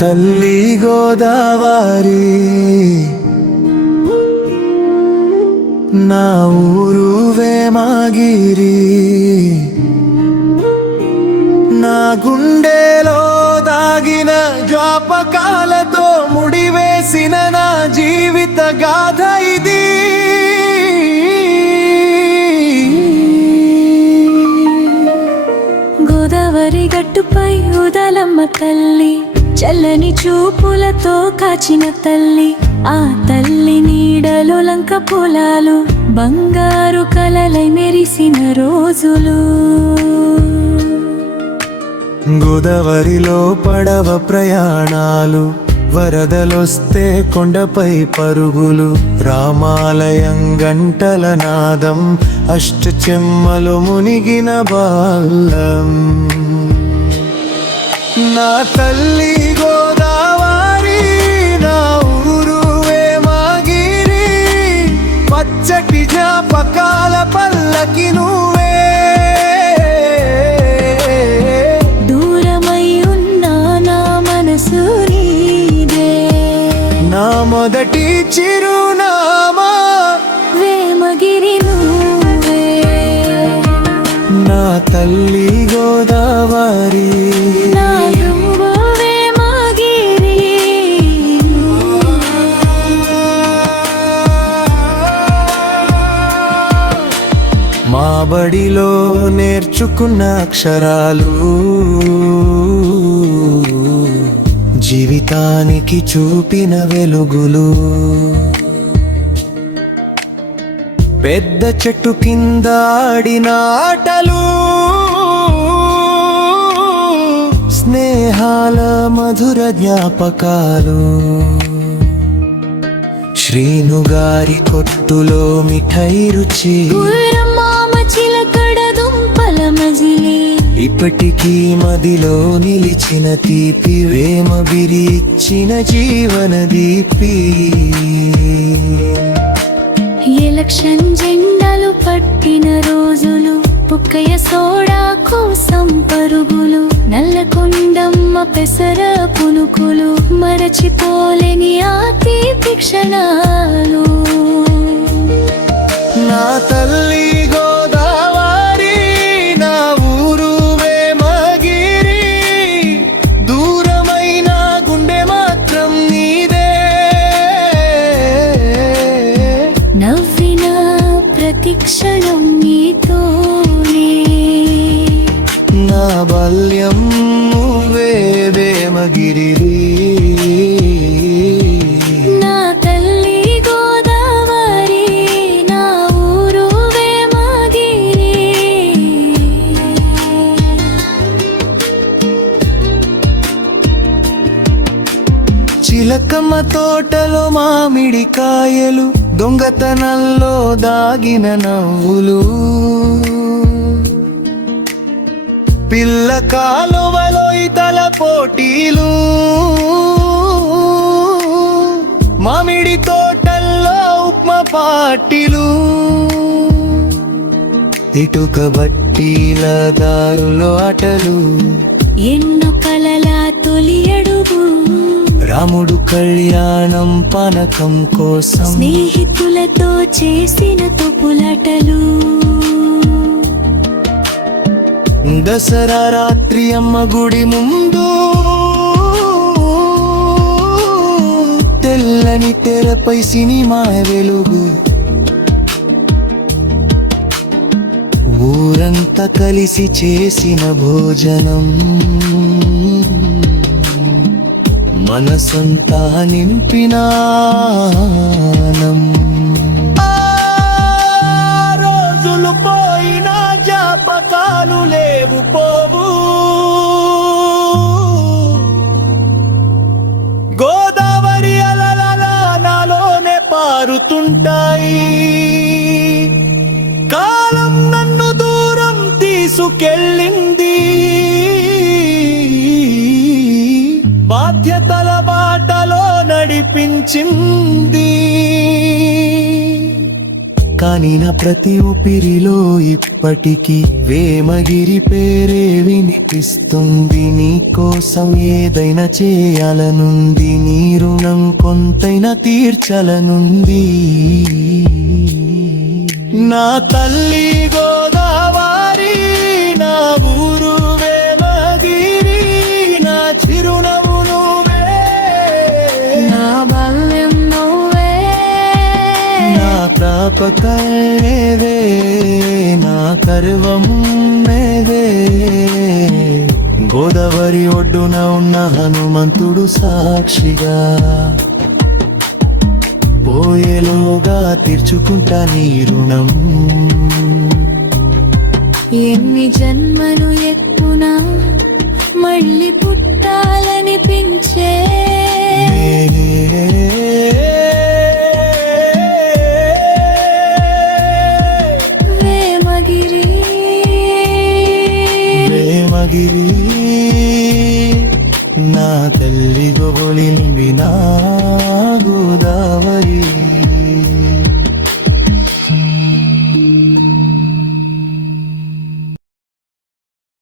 తల్లి గోదావరి నా ఊరు వేమగిరి నా గుండెలో దాగిన జ్ఞాపకాలతో ముడివేసిన నా జీవిత గాథ ఇది గోదావరి గట్టుపై ఉదలమ్మ తల్లి చల్లని చూపులతో కాచిన తల్లి ఆ తల్లి నీడలు లంక పొలాలు బంగారు కలలై మెరిసిన రోజులు గోదావరిలో పడవ ప్రయాణాలు వరదలొస్తే కొండపై పరుగులు రామాలయం గంటల నాదం అష్టచెమ్మలు మునిగిన బాల్యం నా తల్లి గోదావరి నా ఊరు వేమగిరి పచ్చటి జ్ఞాపకాల పల్లకి నువ్వే దూరమై ఉన్నా నా మనసు నీదే నా మొదటి చిరునామా వేమగిరి నువ్వే నా తల్లి గోదావరి నా ఊరు వేమగిరి మా బడిలో నేర్చుకున్న అక్షరాలు జీవితానికి చూపిన వెలుగులు పెద్ద చెట్టు కింద ఆడిన ఆటలు స్నేహాల మధుర జ్ఞాపకాలు శ్రీనుగారి కొట్టులో మిఠై రుచి మామ చిలకడ దుంపల మజిలీ ఇప్పటికీ మదిలో నిలిచిన తీపి వేమగిరి ఇచ్చిన జీవన దీపి ఎలక్షన్ జెండాలు పట్టిన రోజులు పుక్కయ్య సోడా కోసం పరుగులు నల్లకొండమ్మ పెసర పునుకులు మరచిపోలేని ఆ తీపి క్షణాలు నా తల్లి గోదావరి నా ఊరు వేమగిరి దూరమైన గుండె మాత్రం నీదే నవ్విన ప్రతి క్షణం నీతోనే నా బాల్యం నువ్వే వేమగిరి నా తల్లి గోదావరి నా ఊరు వేమగిరి చిలకమ్మ తోటలో మామిడికాయలు దొంగతనంలో దాగిన నవ్వులు పిల్ల కాలువలో ఇతల పోటీలు మామిడి తోటల్లో ఉప్మా పార్టీలు ఇటుక బట్టీల దారులో ఆటలు ఎన్నో కలల తొలి అడుగు రాముడు కళ్యాణం పనకం కోసం స్నేహితులతో చేసిన తొపులాటలు దసరా రాత్రి అమ్మ గుడి ముందు తెల్లని తెరపై సినిమా వెలుగు ఊరంతా కలిసి చేసిన భోజనం మనసంతా నింపిన ఆనందం. ఆ రోజులు పోయినా జ్ఞాపకాలు లేవు పోవు గోదావరి అలల నాలోనే పారుతుంటాయి కాలం నన్ను దూరం తీసుకెళ్ళింది బాధ్యతల బాటలో నడిపించింది గానిన ప్రతి ఊపిరిలో ఇప్పటికీ వేమగిరి పేరే వినిపిస్తుంది. నీ కోసం ఏదైనా చేయాలనుంది, నీ రుణం కొంతైనా తీర్చాలనుంది. నా తల్లి గోదావరి, నా ఊరు వేమగిరి, నా చిరునవ్వు నువ్వే, నా బాల్యం నువ్వే, నా ప్రాపకళేవే, నా గర్వం మేవే. గోదావరి ఒడ్డున ఉన్న హనుమంతుడు సాక్షిగా పోయేలోగా తీర్చుకుంటా నీ రుణం. ఎన్ని జన్మలు ఎత్తునా మళ్ళీ పుట్టాలనిపించే వేమగిరి, వేమగిరి, నా తల్లి గొబొలింబినా